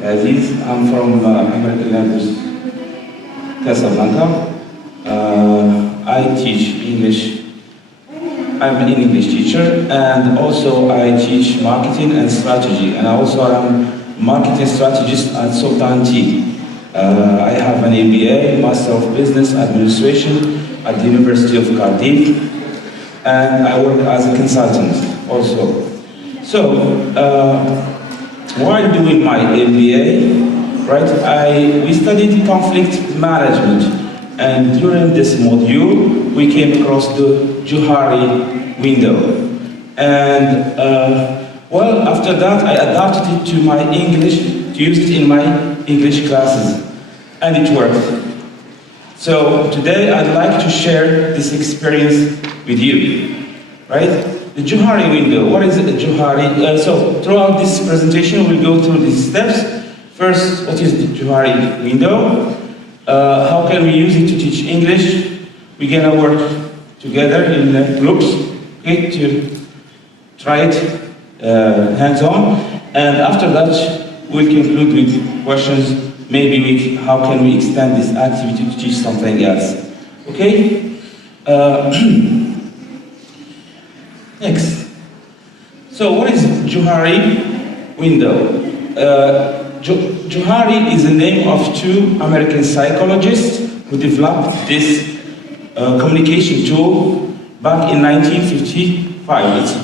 Elaziz. I'm from American language, Casablanca. I teach English. I'm an English teacher, and also I teach marketing and strategy. And also I'm marketing strategist at Sultan T. I have an MBA, Master of Business Administration at the University of Cardiff, and I work as a consultant also. So, while doing my MBA, right, we studied conflict management, and during this module, we came across the Johari window. And well, after that, I adapted it to my English, to use it in my English classes, and it worked. So today, I'd like to share this experience with you, right? The Johari window. What is a Johari? So throughout this presentation, we'll go through these steps. First, what is the Johari window? How can we use it to teach English? We're gonna work together in groups, okay, to try it hands-on. And after that, we'll conclude with questions. Maybe how can we extend this activity to teach something else? Okay? Next. So what is Johari window? Johari is the name of two American psychologists who developed this communication tool back in 1955. It's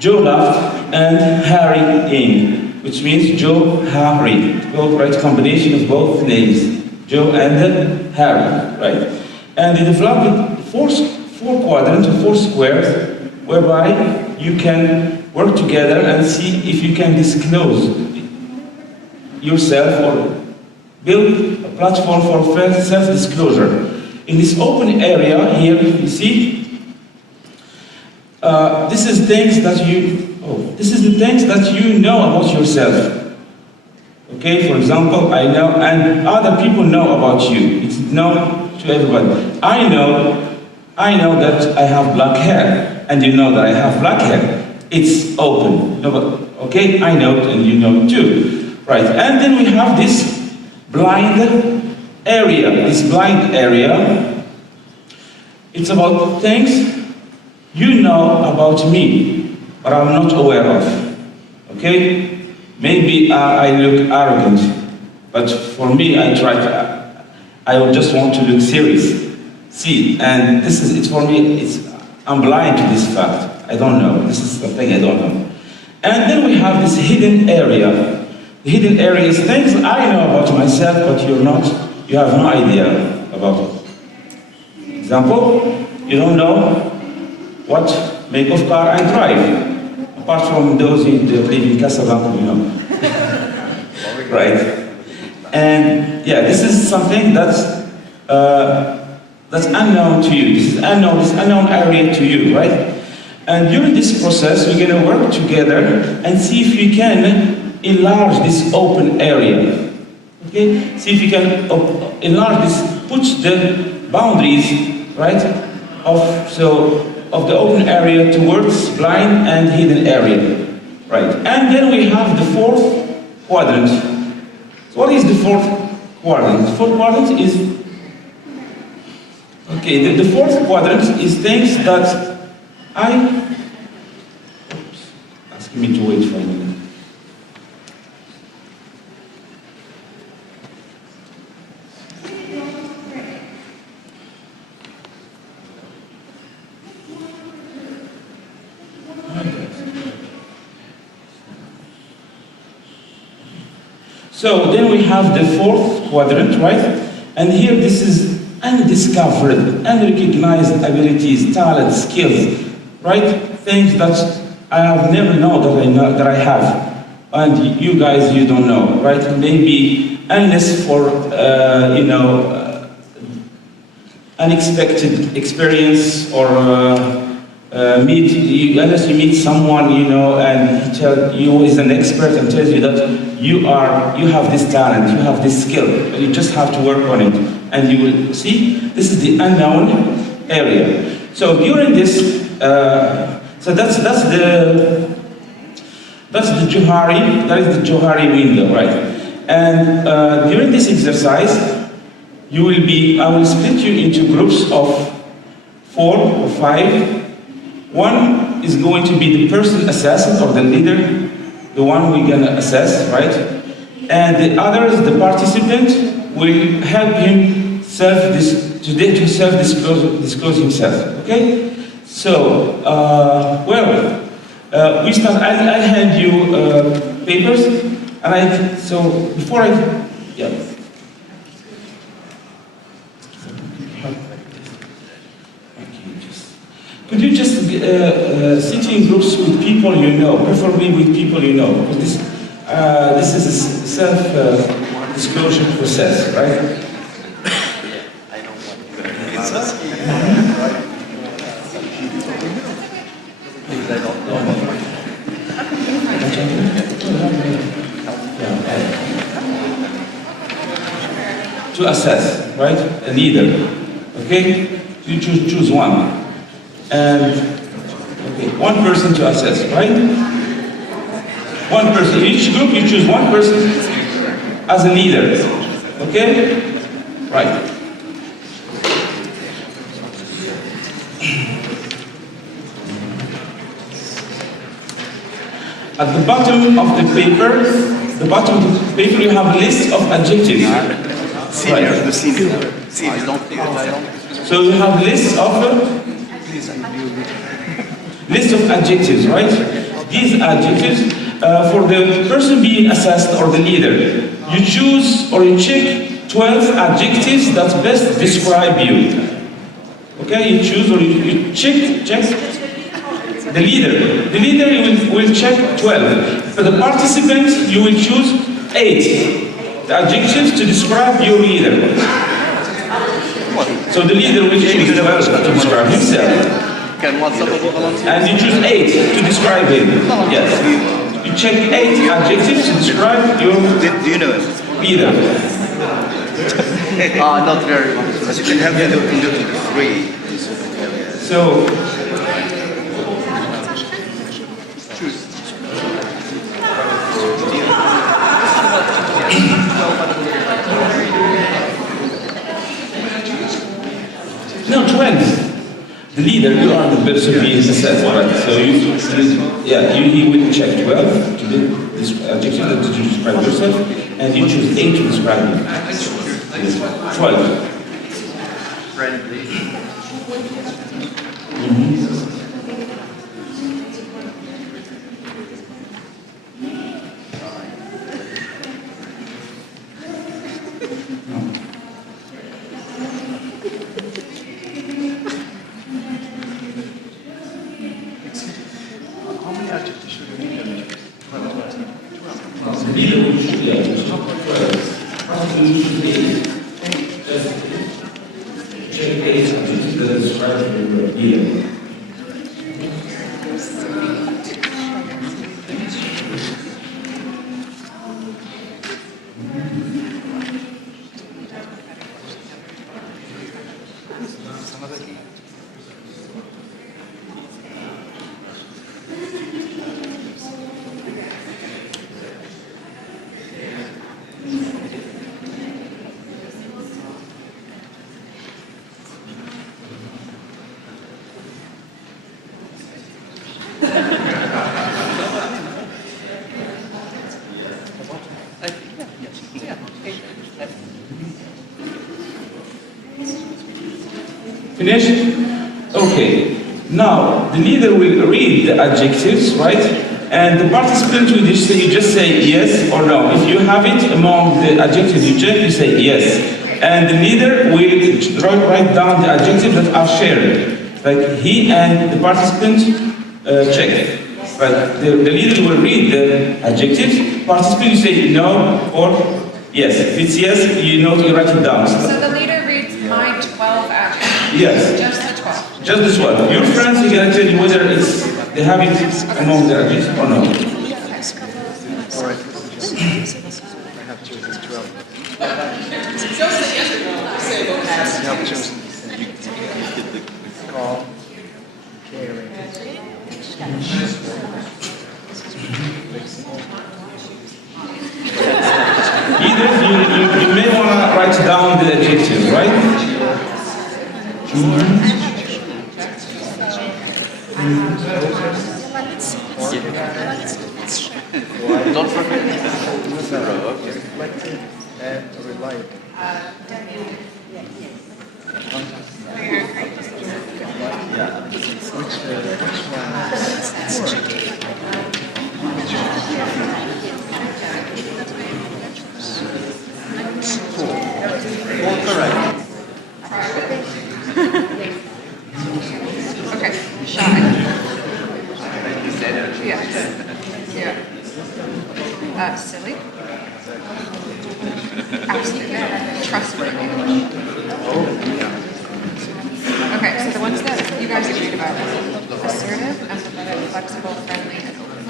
Joe Laft and Harry Ing, which means Joe Harry. Right, combination of both names, Joe and Harry, right? And they developed four quadrants, four squares, whereby you can work together and see if you can disclose yourself or build a platform for self-disclosure. In this open area here, you see, this is the things that you know about yourself. Okay, for example, I know, and other people know about you. It's known to everybody. I know that I have black hair, and you know that I have black hair. It's open. Okay, I know it, and you know it too. Right, and then we have this blind area. This blind area, it's about things you know about me, but I'm not aware of. Okay? Maybe I look arrogant, but for me, I would just want to look serious. See, and it's for me, I'm blind to this fact. I don't know. This is something I don't know. And then we have this hidden area. The hidden area is things I know about myself, but you have no idea about it. Example, you don't know what make of car I drive. Apart from those who live in Casablanca, you know. Right. And yeah, this is something that's unknown to you. This unknown area to you, right? And during this process, we're going to work together and see if we can enlarge this open area. Okay? See if we can enlarge this, push the boundaries, right, of the open area towards blind and hidden area, right? And then we have the fourth quadrant. So what is the fourth quadrant? The fourth quadrant is, okay, the fourth quadrant is things that asking me to wait for a minute. So then we have the fourth quadrant, right? And here this is undiscovered, unrecognized abilities, talents, skills, right? Things that I have never known that I have. And you guys, you don't know, right? Maybe unless for, unexpected experience or unless you meet someone, you know, and he tells you is an expert and tells you that you have this talent, you have this skill, but you just have to work on it, and you will see. This is the unknown area. So during this, so that's the That's the Johari, that is the Johari window, right? And during this exercise, I will split you into groups of 4 or 5. One is going to be the person assessed or the leader, the one we're gonna assess, right? And the others, the participant, will help him self-disclose himself, okay? So, we start, I'll hand you papers, and yeah. Could you just sit in groups with people you know, preferably with people you know, because this is a self-disclosure process, right? I don't want to assess, right? A leader, okay? You choose one. And, okay, one person to assess, right? One person. In each group, you choose one person as a leader, okay? Right. At the bottom of the paper, you have a list of adjectives. Senior, right. The senior. So you have lists of adjectives, right? These adjectives, for the person being assessed or the leader, you choose or you check 12 adjectives that best describe you. Okay, you choose or you check the leader. The leader will check 12. For the participant, you will choose 8 adjectives to describe your leader. So the leader will choose 12 to describe himself. And you choose 8 to describe him. Yes. You check 8 adjectives to describe your Do you know him? leader. Not very much. But you can have him do 3. So, no, 12. The leader, you are the person being assessed, right? So he will check 12 to this adjective to describe yourself, and you choose 8 to describe him. 12. Finished? Okay. Now, the leader will read the adjectives, right? And the participant will just say yes or no. If you have it among the adjectives you check, you say yes. And the leader will write down the adjectives that are shared. Like he and the participant check. Right? The leader will read the adjectives. Participant will say no or yes. If it's yes, you know to write it down. So the leader reads my 12 adjectives. Yes. Just the 12. Just this one. Your friends are going to tell you whether they have it among their adjectives or not. Alright. I have chosen 12. You have chosen. You did the calm, caring. Either you may want to write down the adjective, right? Don't forget zero, okay. Reflective and reliable. All correct. Okay, shy. Yeah. Yeah. Silly. Absolutely. Trustworthy. Okay, so the ones that you guys agreed about: assertive, empathetic, flexible, friendly, and open.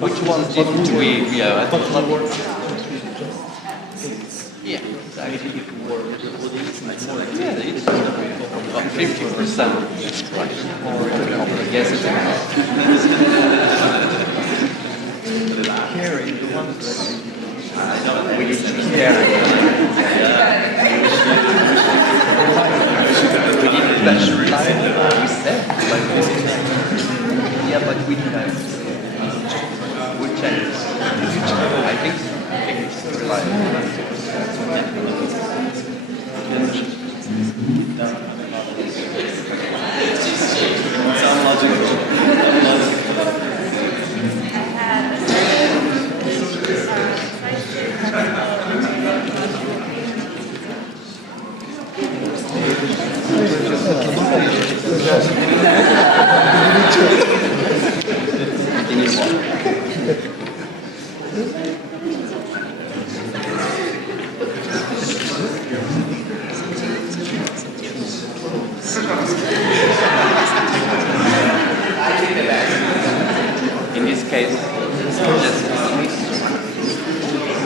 What Which ones did we I thought not work. Yeah, exactly. Yeah, they did about 50%. Right. I guess it's Caring, the ones we need to be caring. We need better reliable. We said like this is yeah, but we need we'll check this. I think it's reliable. In this case,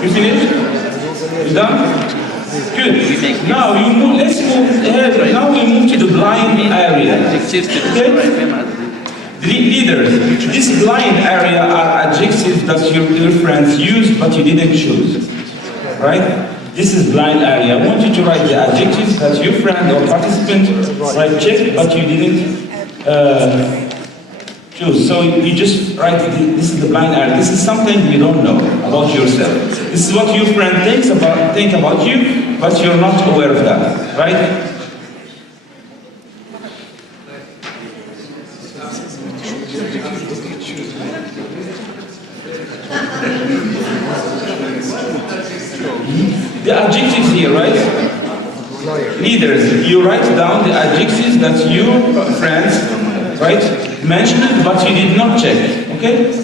You finished? You done? Good. Now you move. Let's move ahead. Now we move to the blind area. adjectives to Okay? describe him as Leaders. This blind area are adjectives that your friends used but you didn't choose. Right? This is blind area. I want you to write the adjectives that your friend or participant checked but you didn't choose. So you just write, this is the blind area. This is something you don't know about yourself. This is what your friend think about you, but you're not aware of that. Right? The adjectives here, right? Leaders, you write down the adjectives that your friends, right, mentioned, but you did not check, okay?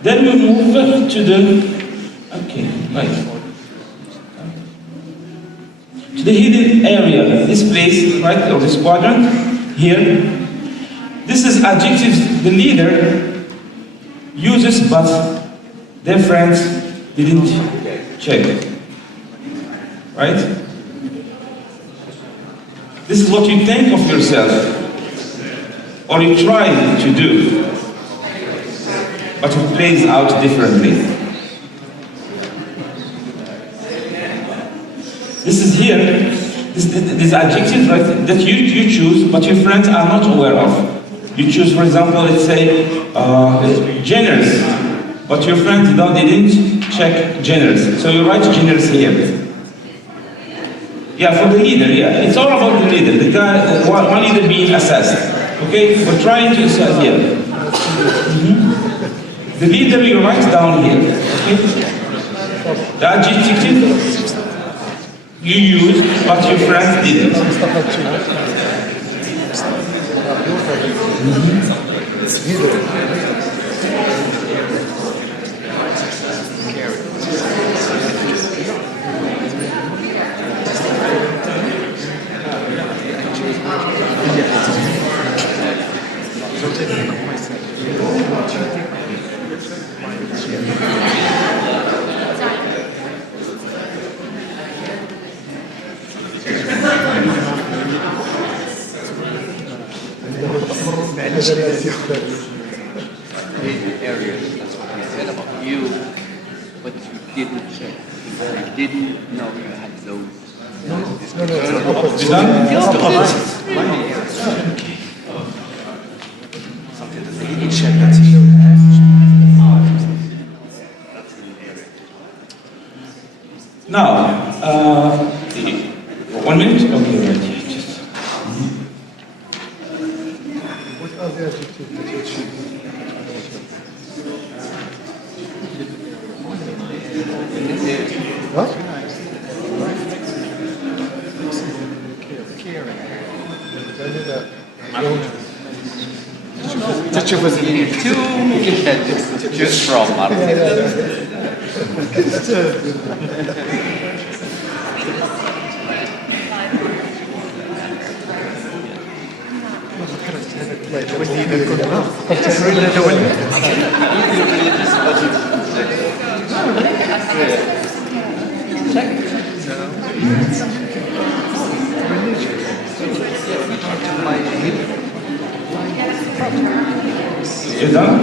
Then we move to the hidden area, this place, right, or this quadrant here. This is adjectives the leader uses, but their friends didn't check, right? This is what you think of yourself, or you try to do, but it plays out differently. This is here, these adjectives, right, that you choose, but your friends are not aware of. You choose, for example, let's say, generous. but your friends didn't check generous. So you write generous here. Yeah, for the leader, yeah. It's all about the leader. The guy, one leader being assessed. Okay, we're trying to assess here. The leader you write down here. Okay? The adjective you use, but your friends didn't. Areas, that's what we said about you, but you didn't check. You didn't know you had those. Something that they didn't check, that's here. Now, 1 minute? Okay, right. Just. What are the adjectives that you choose? What? Caring. Tell me that. تشوف Two adjectives to choose from, Martin. You're done?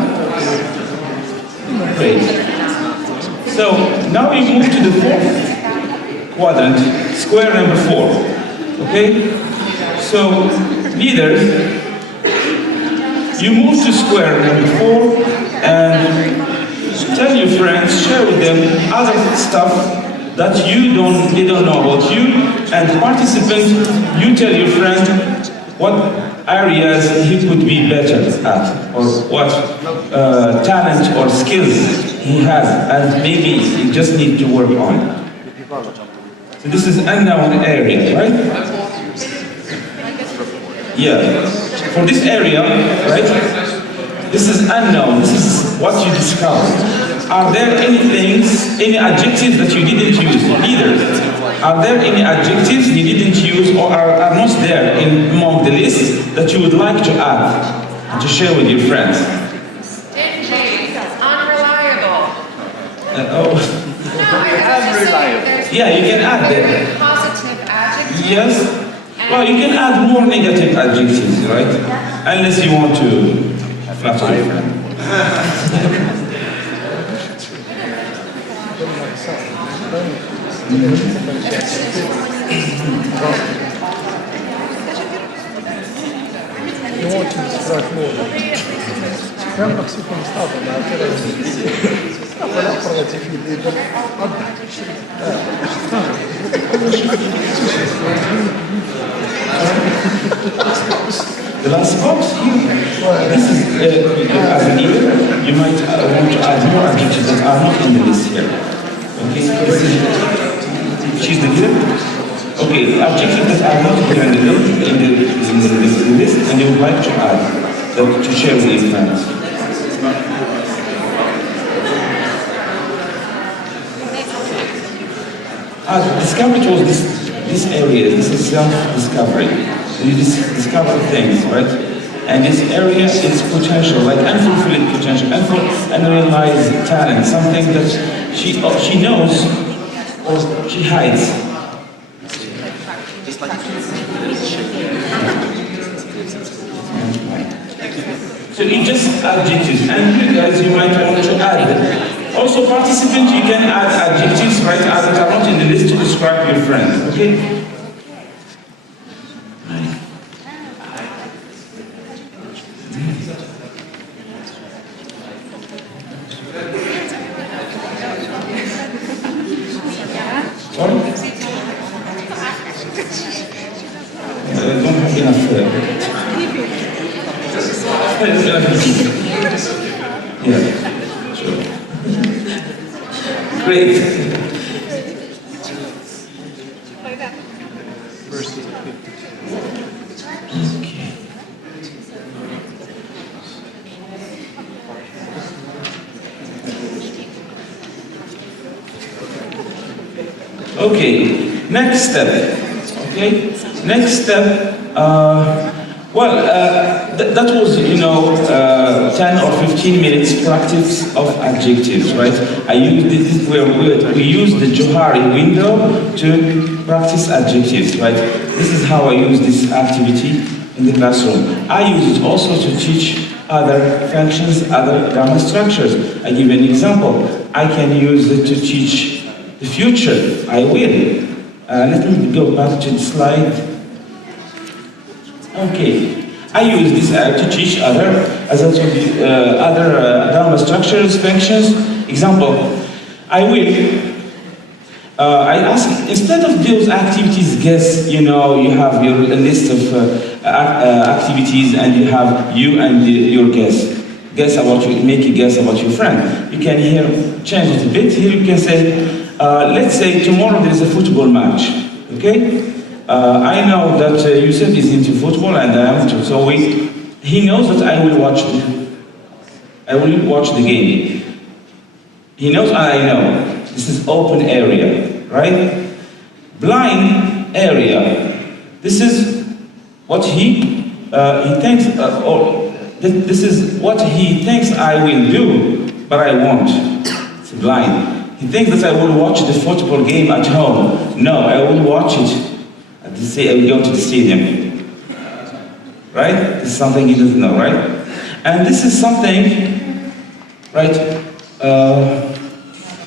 Great. So now we move to the fourth quadrant, square number 4. Okay? So leaders, you move to square number 4 and tell your friends, share with them other stuff that they don't know about you, and participant, you tell your friend what areas he could be better at, or what talent or skills he has, and maybe he just need to work on. So this is unknown area, right? Yeah. For this area, right? This is unknown. This is what you discovered. Are there any adjectives that you didn't use? Leaders, are there any adjectives you didn't use or are not there among the list that you would like to add and to share with your friends? Stingy, unreliable. Oh. No, Unreliable. Yeah, you can add that. Positive adjective. Yes. Well, you can add more negative adjectives, right? Unless you want to flatter your friend. You want to describe more. كم نقصكم مصطفى مع كذا مصطفى لا فرغت في الليل The last box here, this is, as a leader, you might want to add more adjectives that are not in the list here. Okay, this is, she's the leader. Okay, adjectives that are not here in the list, and you would like to add, to share with your friends. Discovery was this area, this is self-discovery. You discover things, right? And this area is potential, like unfulfilled potential, unrealized talent, something that she knows or she hides. So you just adjectives, and you guys, you might want to add them. Also, participants, you can add adjectives, right, that are not in the list to describe your friend, okay? Sorry? I don't have enough. Yeah, sure. Great. Okay. Okay, next step. Okay, next step. That was, 10 or 15 minutes practice of adjectives, right? We use the Johari window to practice adjectives, right? This is how I use this activity in the classroom. I use it also to teach other functions, other grammar structures. I give an example. I can use it to teach the future. I will. Let me go back to the slide. Okay. I use this to teach other grammar structures, functions. Example, I will. I ask, instead of those activities, guess, you have your list of activities and you have you and your guess. Make a guess about your friend. You can here change it a bit. Here you can say, let's say tomorrow there is a football match, okay? I know that Yusuf is into football and I am too, so he knows that I will watch the game. He knows and I know. This is open area, right? Blind area. This is what he thinks, this is what he thinks I will do, but I won't. It's blind. He thinks that I will watch the football game at home. No, I will watch it. I will go to the stadium. Right? This is something he doesn't know, right? And this is something, right?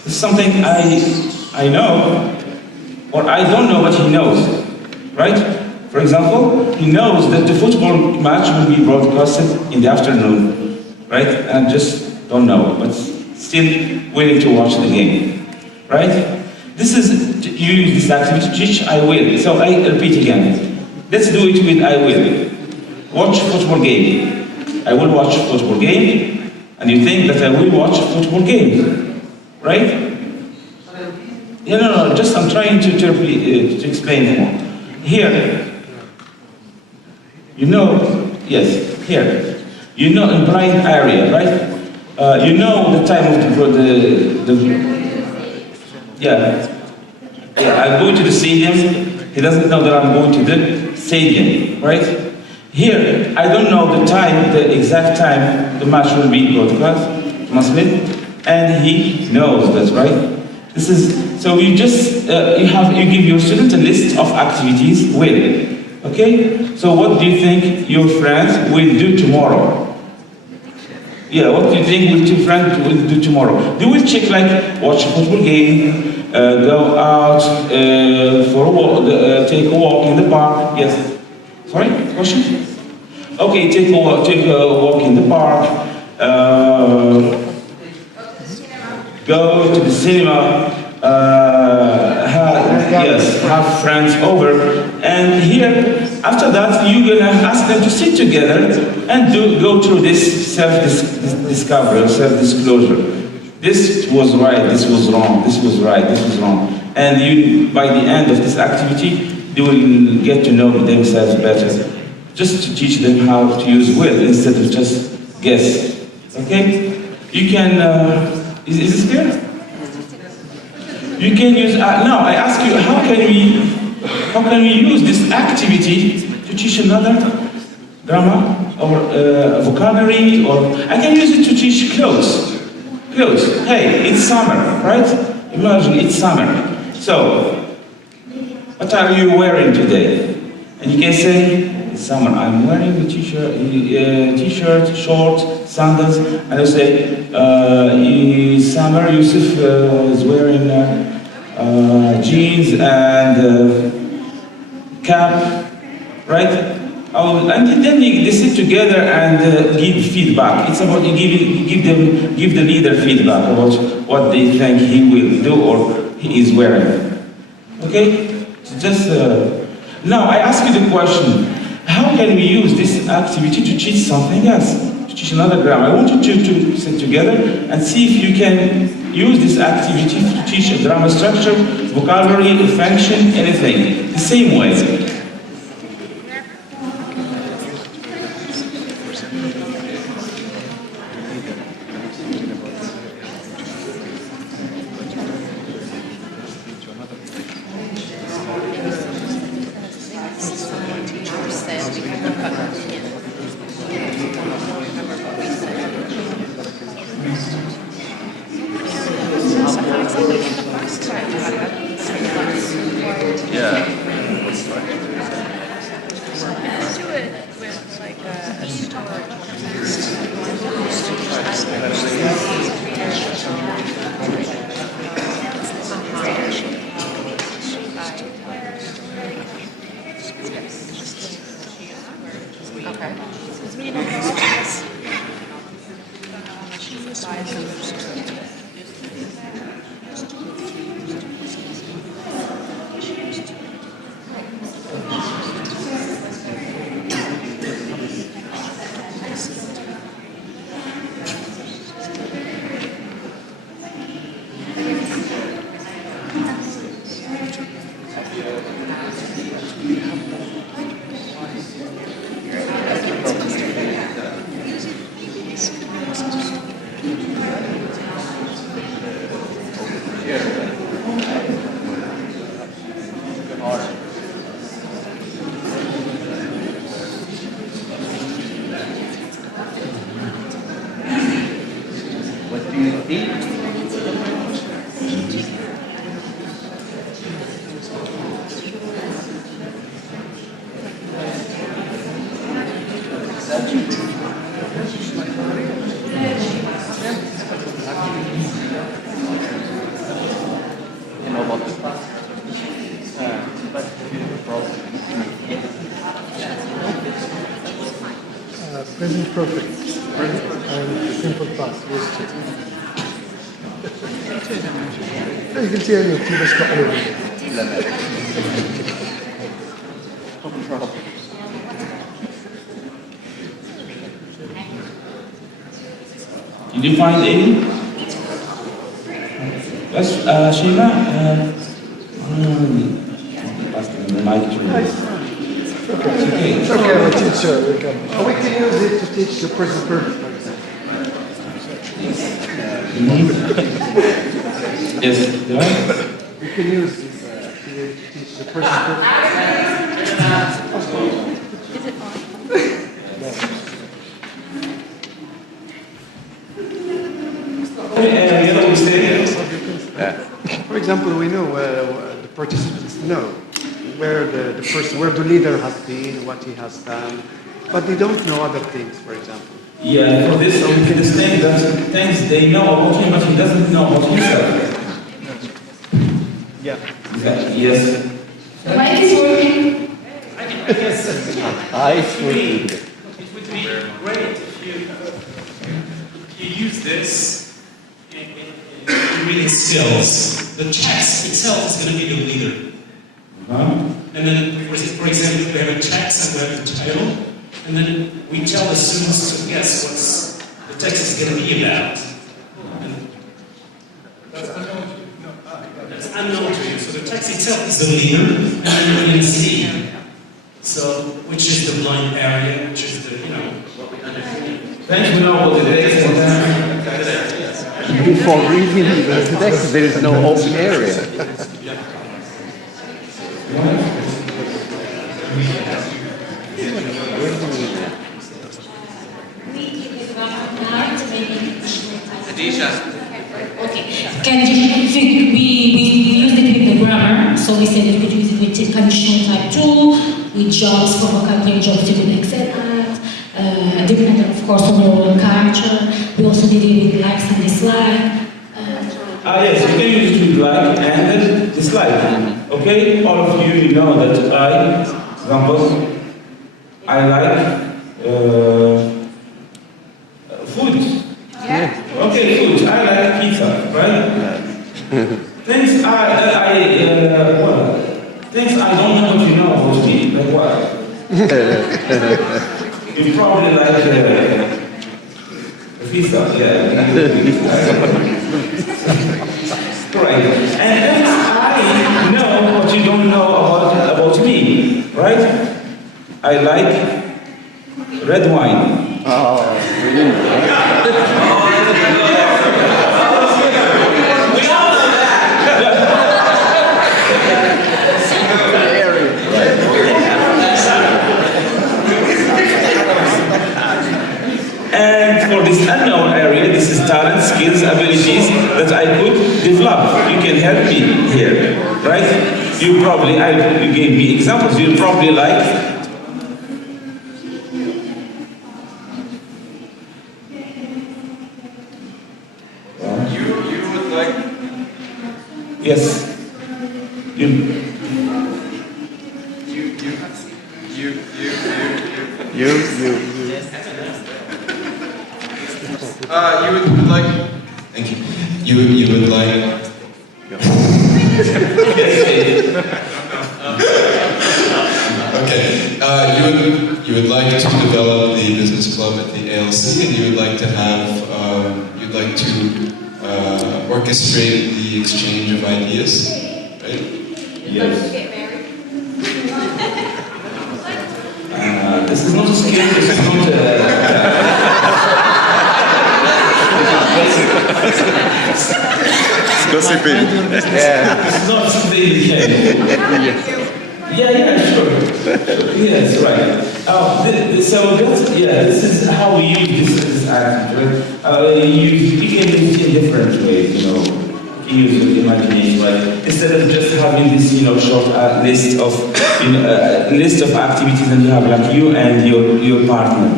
This is something I know, or I don't know, but he knows, right? For example, he knows that the football match will be broadcasted in the afternoon, right? And just don't know, but still willing to watch the game, right? This is, you use this activity to teach I will. So I repeat again. Let's do it with I will. Watch football game. I will watch football game, and you think that I will watch football game, right? Yeah, no, just I'm trying to explain more. Here, yes, here. In blind area, right? The time of I'm going to the stadium. He doesn't know that I'm going to the stadium, right? Here, I don't know the time, the exact time the match will be broadcast, and he knows that, right? This is, so you just, you give your student a list of activities will, okay? So what do you think your friends will do tomorrow? Yeah, what do you think your friends will do tomorrow? They will check, like, watch a football game, go out for a walk, take a walk in the park. Yes. Sorry, question? Okay, take a walk in the park. Go to the cinema. Have friends over. And here, after that, you're gonna ask them to sit together and go through this self-discovery, self-disclosure. This was right, this was wrong, this was right, this was wrong. And by the end of this activity, they will get to know themselves better. Just to teach them how to use will instead of just guess. Okay? You can, is this clear? You can use, now I ask you, how can we use this activity to teach another grammar or vocabulary, or I can use it to teach clothes. Clothes. Hey, it's summer, right? Imagine it's summer. So, what are you wearing today? And you can say, it's summer. I'm wearing a t-shirt, shorts, sandals. And I say, it's summer. Yusuf is wearing jeans and cap, right? And then they sit together and give feedback. It's about give the leader feedback about what they think he will do or he is wearing. Okay? So just now I ask you the question: how can we use this activity to teach something else? To teach another grammar? I want you to sit together and see if you can use this activity to teach a grammar structure, vocabulary, function, anything. The same way. Present perfect. And simple past. Yes, you can see any of you just got Did you find any? Yes, Sheila? Pass the mic to you. Okay. It's okay, I'm a teacher. We can use it to teach the present perfect. Yes, right? We can use it to teach the present perfect. Is it on? For example, we know the participants know where the person, where the leader has been, what he has done, but they don't know other things, for example. Yeah, for this thing, things they know about him, but he doesn't know about himself. Yeah. Yes. The mic is working. It's working. It would be great if you use this in reading skills. The text itself is going to be the leader. And then, for example, we have a text and we have the title, and then we tell the students to guess what the text is going to be about. And that's unknown to you. So the text itself is the leader, and then we're going to see. So, which is the blind area, which is the, what we understand. Thanks for knowing what it is. Before reading the text, there is no open area. Okay. We used it with the grammar, so we said that we could use it with conditional type 2, with jobs for vocabulary jobs to do excel at, depending of course on the role and character. We also did it with likes and dislikes. Yes, you can use it with like and dislike. Okay, all of you know that I like food. Yeah. Okay, food. I like pizza, right? Things You probably like pizza, yeah. Right. And then I know what you don't know about me, right? I like red wine. And for this unknown area, this is talent, skills, abilities that I could develop. You can help me here, right? You probably, you gave me examples, you probably like You would like. yes. You. You would like. Thank you. You would like. Okay. You would like to develop the business club at the ALC, and you would like to have. You'd like to orchestrate the exchange of ideas, right? Yes. This is not a skill, this is not Gossiping. Yeah. this is not something you can. Yeah, sure. Yes, right. So this is how we use this attitude. You can use it in different ways, you know. You can use your imagination, right? Instead of just having this, short list of activities, and you have like you and your partner.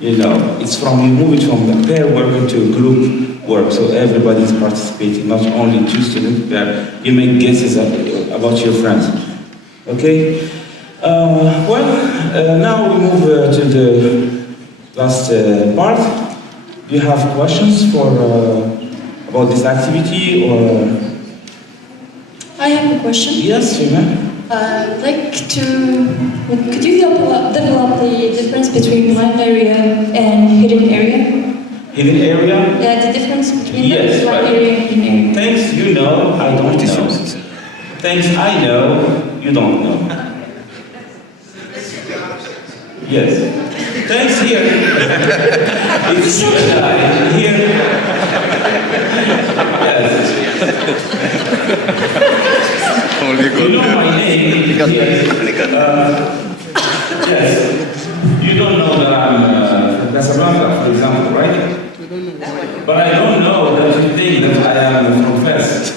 It's from you move it from the pair work into group work, so everybody's participating, not only two students. You make guesses about your friends. Okay. Now we move to the last part. Do you have questions for about this activity or? I have a question. Yes, you may. I'd like to. Could you develop the difference between blind area and hidden area? Hidden area? Yeah, the difference between Yes, blind right. area and hidden area. Things you know, I don't know. Things I know, you don't know. Yes. Thanks here. It's you and I here. Yes. You know my name. Yes. You don't know that I'm from Casablanca, for example, right? But I don't know that you think that I am from Fes.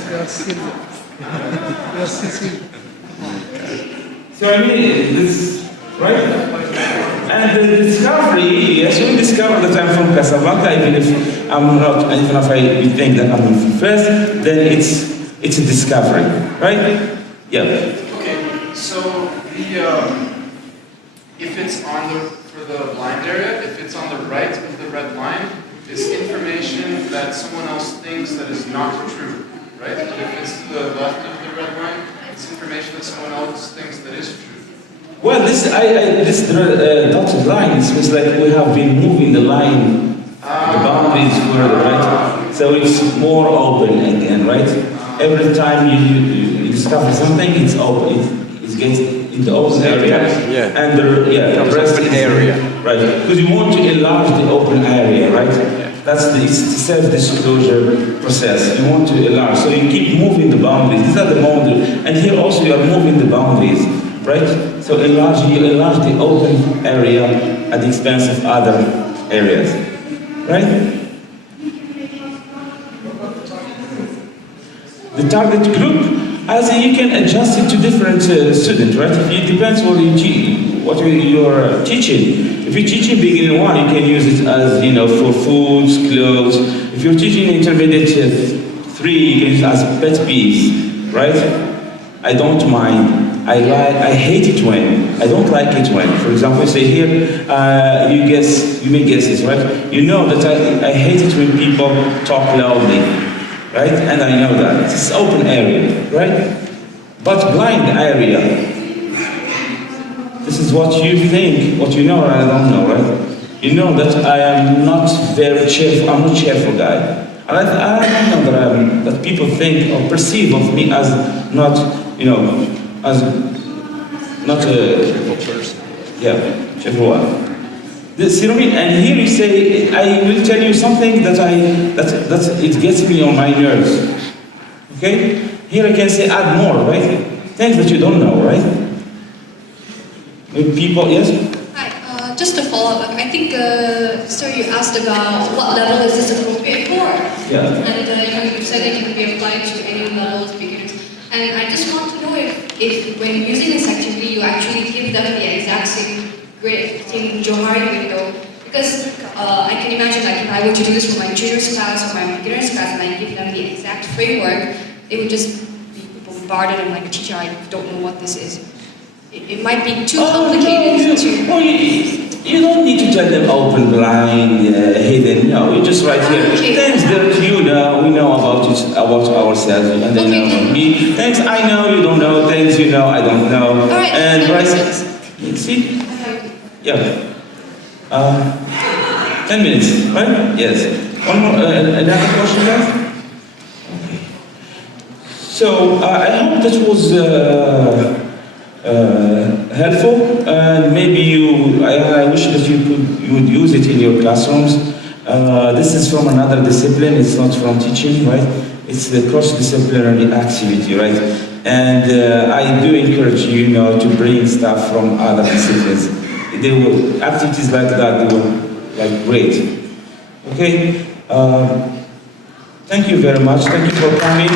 So I mean, this, right? And the discovery, yes, we discover that I'm from Casablanca, even if I'm not, even if I think that I'm from Fes, then it's a discovery, right? Yeah. Okay, so if it's for the blind area, if it's on the right of the red line, it's information that someone else thinks that is not true, right? But if it's to the left of the red line, it's information that someone else thinks that is true. Well, this dotted line is like we have been moving the line, the boundaries further, right? So it's more open again, right? Every time you discover something, it's open. It gets in the open area, and the rest is area, right? Because you want to enlarge the open area, right? That's the self-disclosure process. You want to enlarge, so you keep moving the boundaries. These are the boundaries, and here also you are moving the boundaries, right? So you enlarge the open area at the expense of other areas, right? The target group, as you can adjust it to different students, right? It depends what you're teaching. If you're teaching beginner 1, you can use it as, for foods, clothes. If you're teaching intermediate 3, you can use it as pet peeves, right? I don't mind. I hate it when. I don't like it when. For example, say here, you make guesses, right? You know that I hate it when people talk loudly, right? And I know that. It's open area, right? But blind area, this is what you think, what you know, and I don't know, right? You know that I am not very cheerful. I'm not a cheerful guy. And I know that people think or perceive of me as not, as not a cheerful person. Yeah, cheerful one. This, you know what I mean? And here you say, I will tell you something that it gets me on my nerves. Okay? Here I can say add more, right? Things that you don't know, right? Maybe people, yes? Hi, just to follow up, I think, sir, you asked about what level is this appropriate for? Yeah. And you said that it can be applied to any levels, beginners. And I just want to know if when using this activity, you actually give them the exact same grade in Johari window. Because I can imagine, like, if I were to do this for my juniors class or my beginners class and I give them the exact framework, it would just be bombarded and like, teacher, I don't know what this is. It might be too complicated to... You don't need to tell them open, blind, hidden. No, you just write here. Okay. Things that you know, we know about ourselves, and they know about me. Things I know, you don't know. Things you know, I don't know. All right, and that makes right, sense. see? Yeah. 10 minutes, right? Yes. One more, another question, guys? Okay. So, I hope that was helpful, and maybe I wish that you would use it in your classrooms. This is from another discipline, it's not from teaching, right? It's the cross-disciplinary activity, right? And I do encourage you, to bring stuff from other disciplines. Activities like that, they were like great. Okay? Thank you very much. Thank you for coming.